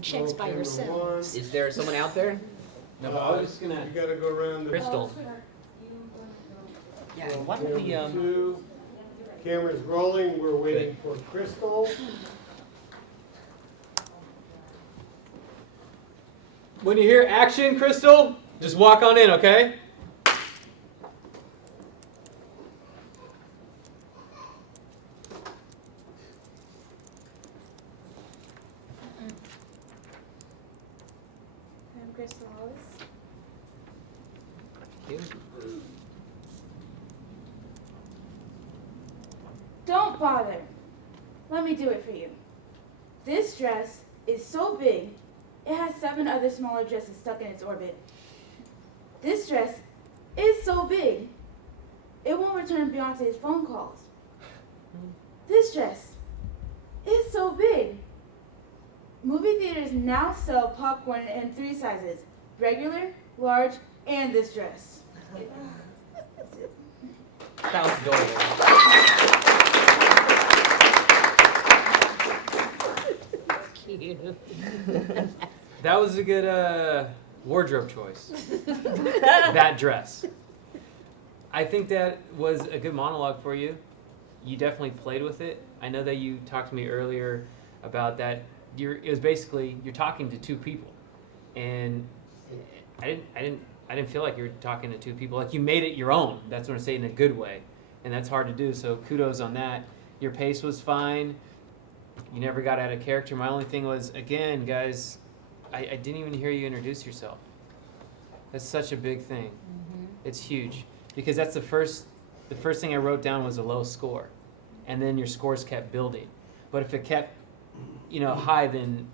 checks by yourselves. Is there someone out there? No, I was just gonna. You gotta go around the. Crystal. Yeah, why don't we, Two. Camera's rolling, we're waiting for Crystal. When you hear action, Crystal, just walk on in, okay? I'm Crystal Wallace. Thank you. Don't bother. Let me do it for you. This dress is so big, it has 7 other smaller dresses stuck in its orbit. This dress is so big, it won't return Beyonce's phone calls. This dress is so big. Movie theaters now sell popcorn in 3 sizes: regular, large, and this dress. That was adorable. Cute. That was a good wardrobe choice. That dress. I think that was a good monologue for you. You definitely played with it. I know that you talked to me earlier about that. It was basically you're talking to 2 people, and I didn't feel like you were talking to 2 people. Like you made it your own. That's what I'm saying, in a good way, and that's hard to do. So kudos on that. Your pace was fine. You never got out of character. My only thing was, again, guys, I didn't even hear you introduce yourself. That's such a big thing. Mm-hmm. It's huge because that's the first thing I wrote down was a low score, and then your scores kept building. But if it kept, high, then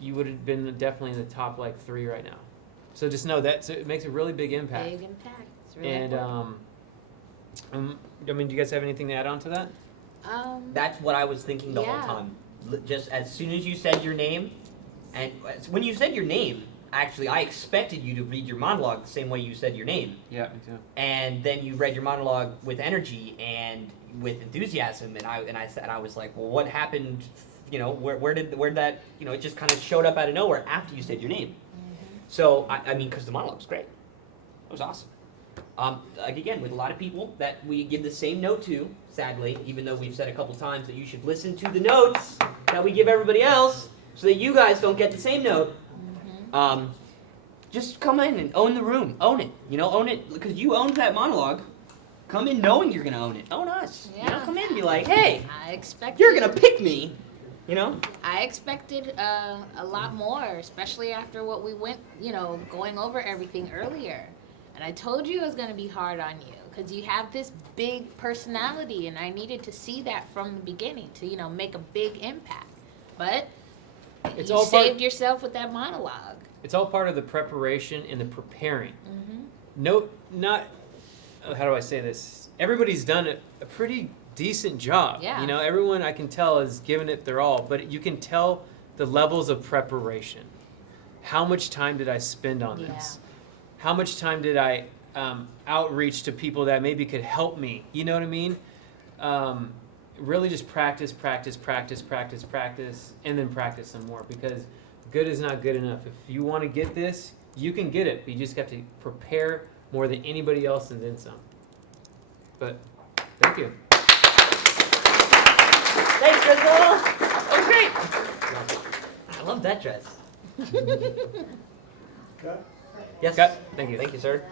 you would have been definitely in the top 3 right now. So just know that it makes a really big impact. Big impact. It's really And do you guys have anything to add on to that? That's what I was thinking the whole time. Just as soon as you said your name, and when you said your name, actually, I expected you to read your monologue the same way you said your name. Yeah, me too. And then you read your monologue with energy and with enthusiasm, and I was like, well, what happened? Where did that? It just kind of showed up out of nowhere after you said your name. Mm-hmm. So I mean, because the monologue was great, it was awesome. Again, with a lot of people that we give the same note to, sadly, even though we've said a couple times that you should listen to the notes that we give everybody else, so that you guys don't get the same note. Mm-hmm. Just come in and own the room. Own it. Own it. Because you owned that monologue. Come in knowing you're going to own it. Own us. Yeah. Come in and be like, hey, I expected. you're going to pick me. I expected a lot more, especially after what we went, going over everything earlier. And I told you it was going to be hard on you because you have this big personality, and I needed to see that from the beginning to, make a big impact. But It's you all saved yourself with that monologue. It's all part of the preparation and the preparing. Mm-hmm. No, not, how do I say this? Everybody's done a pretty decent job. Yeah. Everyone I can tell has given it their all, but you can tell the levels of preparation. How much time did I spend on this? How much time did I outreach to people that maybe could help me? You know what I mean? Really just practice, and then practice some more, because good is not good enough. If you want to get this, you can get it, but you just have to prepare more than anybody else and then some. But thank you. Thanks, Crystal. That was great. I love that dress. Cut. Yes. Cut. Thank you. Thank you, sir.